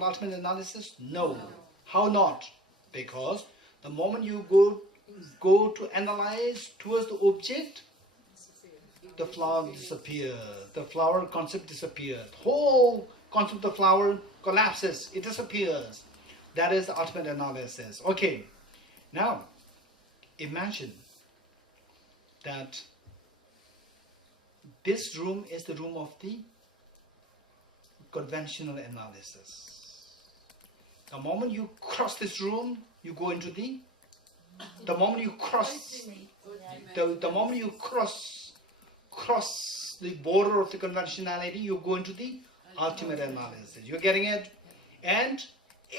an ultimate analysis? No. How not? Because the moment you go to analyze towards the object, the flower disappears. The flower concept disappears. Whole concept of flower collapses. It disappears. That is the ultimate analysis. Okay. Now, imagine that this room is the room of the conventional analysis. The moment you cross this room, you go into the moment you cross the moment you cross the border of the conventionality, you go into the ultimate analysis. You're getting it? And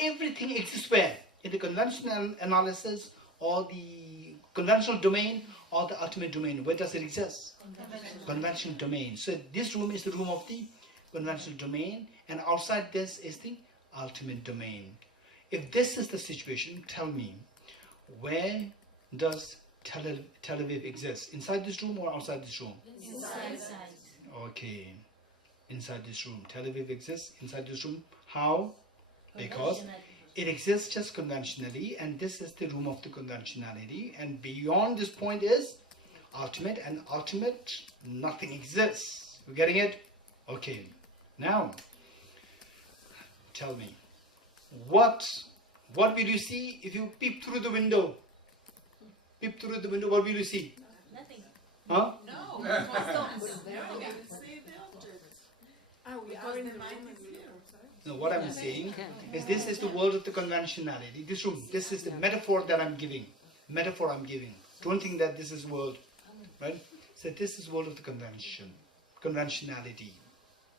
everything exists where? In the conventional analysis, or the conventional domain, or the ultimate domain. Where does it exist? Conventional domain. So this room is the room of the conventional domain, and outside this is the ultimate domain. If this is the situation, tell me, where does Tel Aviv exist? Inside this room or outside this room? Inside. Okay. Inside this room. Tel Aviv exists inside this room. How? Because it exists just conventionally, and this is the room of the conventionality, and beyond this point is ultimate, and ultimate, nothing exists. You getting it? Okay. Now, tell me, what will you see if you peep through the window? Peep through the window, what will you see? Nothing. Huh? No. No, what I'm saying is this is the world of the conventionality. This room, this is the metaphor that I'm giving. Metaphor I'm giving. Don't think that this is world, right? So this is world of the conventionality.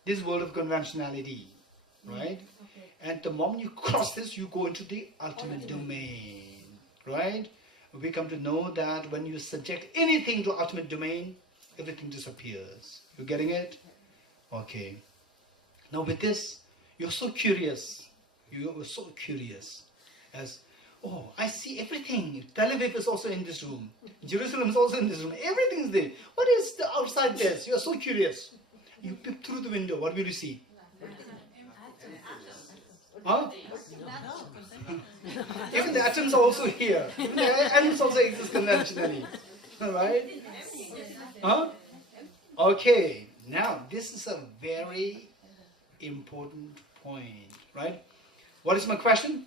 This world of conventionality, right? Okay. And the moment you cross this, you go into the ultimate domain, right? We come to know that when you subject anything to ultimate domain, everything disappears. You getting it? Okay. Now with this, you're so curious. You're so curious. As, oh, I see everything. Tel Aviv is also in this room. Jerusalem is also in this room. Everything's there. What is the outside this? You're so curious. You peep through the window. What will you see? Huh? Even the atoms are also here. Even the atoms also exist conventionally. Alright? Huh? Okay. Now, this is a very important point. Right? What is my question?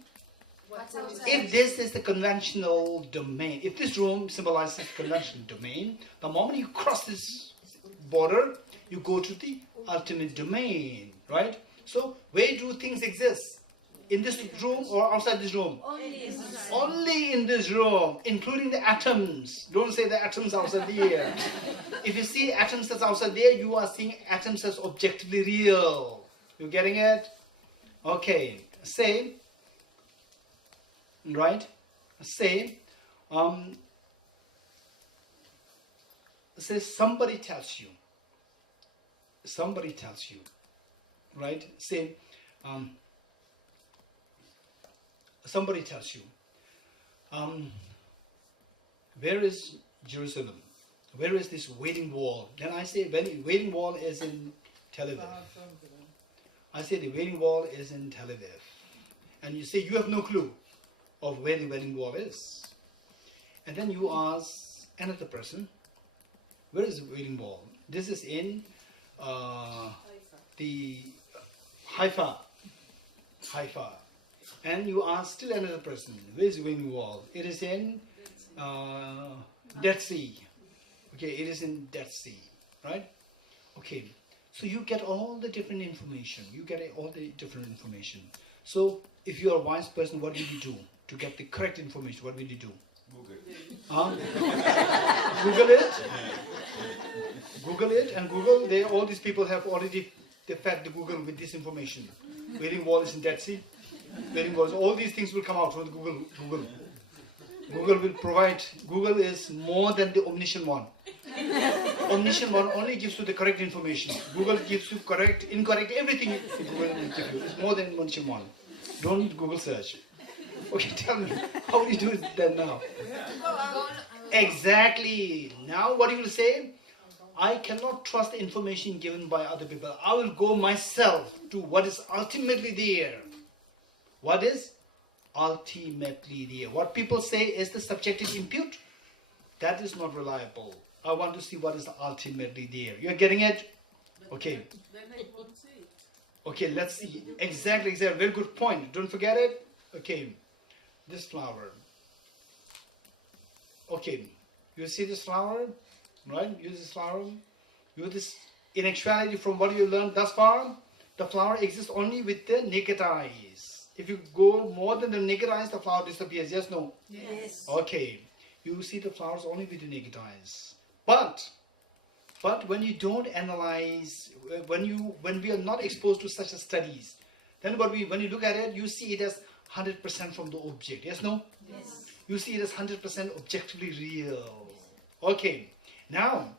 If this is the conventional domain, if this room symbolizes the conventional domain, the moment you cross this border, you go to the ultimate domain. Right? So, where do things exist? In this room or outside this room? Only in this room, including the atoms. Don't say the atoms outside there. If you see atoms that's outside there, you are seeing atoms as objectively real. You getting it? Okay. Say, right? Say somebody tells you, right? Say, somebody tells you, where is Jerusalem? Where is this Wailing Wall? Then I say, Wailing Wall is in Tel Aviv. I say the Wailing Wall is in Tel Aviv. And you say you have no clue of where the Wailing Wall is. And then you ask another person, where is the Wailing Wall? This is in the Haifa. And you ask still another person, where is the Wailing Wall? It is in Dead Sea. Okay, it is in Dead Sea, right? Okay, so you get all the different information. So if you are a wise person, what will you do to get the correct information? What will you do? Google. Google it, and Google. All these people have already fed the Google with this information. Wailing Wall is in Dead Sea. Wailing Walls. All these things will come out from Google. Google will provide. Google is more than the omniscient one. Omniscient one only gives you the correct information. Google gives you correct, incorrect, everything. Google will give you. It's more than omniscient one. Don't Google search. Okay, tell me, how do you do it then now? Exactly. Now what you will say? I cannot trust the information given by other people. I will go myself to what is ultimately there. What is ultimately there? What people say is the subjective input. That is not reliable. I want to see what is ultimately there. You're getting it? Okay. Then I won't see it. Okay, let's see. Exactly. Very good point. Don't forget it. Okay. This flower. Okay. You see this flower? Right? Use this flower. Use this. In actuality, from what you learned thus far, the flower exists only with the naked eyes. If you go more than the naked eyes, the flower disappears. Yes, no? Yes. Okay. You see the flowers only with the naked eyes. But when you don't analyze, when we are not exposed to such studies, then when you look at it, you see it as 100% from the object. Yes, no? Yes. You see it as 100% objectively real. Okay. Now,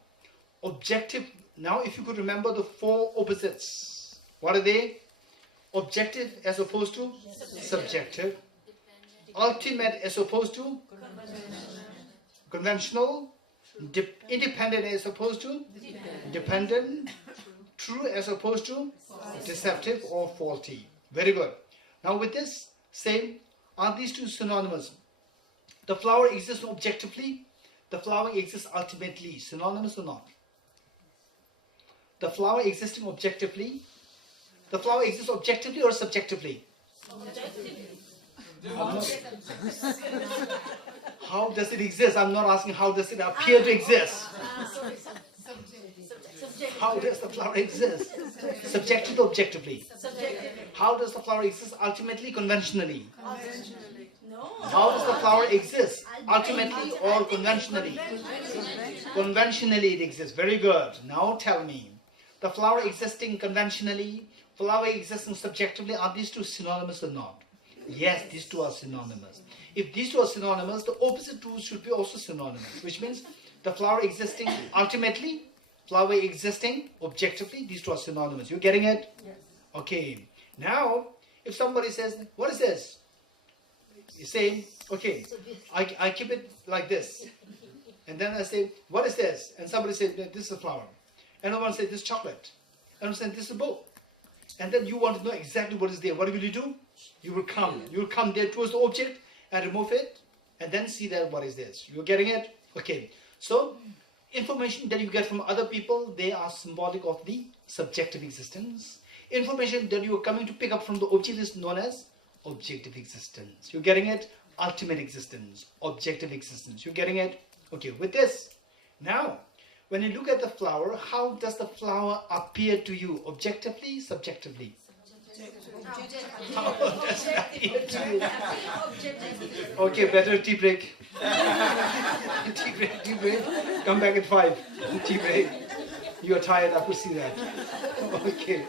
if you could remember the four opposites, what are they? Objective as opposed to subjective. Ultimate as opposed to conventional. Independent as opposed to dependent. True as opposed to deceptive or faulty. Very good. Now with this, same, are these two synonymous? The flower exists objectively. The flower exists ultimately. Synonymous or not? The flower existing objectively. The flower exists objectively or subjectively? How does it exist? I'm not asking how does it appear to exist. How does the flower exist? Subjectively or objectively? How does the flower exist ultimately, conventionally? How does the flower exist ultimately or conventionally? Conventionally it exists. Very good. Now tell me, the flower existing conventionally, flower existing subjectively, are these two synonymous or not? Yes, these two are synonymous. If these two are synonymous, the opposite two should be also synonymous, which means the flower existing ultimately, flower existing objectively, these two are synonymous. You getting it? Yes. Okay. Now, if somebody says, what is this? You say, okay, I keep it like this. And then I say, what is this? And somebody says, this is a flower. And I want to say, this is chocolate. And I'm saying, this is a bowl. And then you want to know exactly what is there. What will you do? You will come there towards the object and remove it and then see that what is this. You're getting it? Okay. So, information that you get from other people, they are symbolic of the subjective existence. Information that you are coming to pick up from the object is known as objective existence. You're getting it? Ultimate existence, objective existence. You're getting it? Okay, with this. Now, when you look at the flower, how does the flower appear to you? Objectively, subjectively? How does it appear to you? Okay, better tea break. Tea break. Come back at 5. Tea break. You are tired, I could see that. Okay.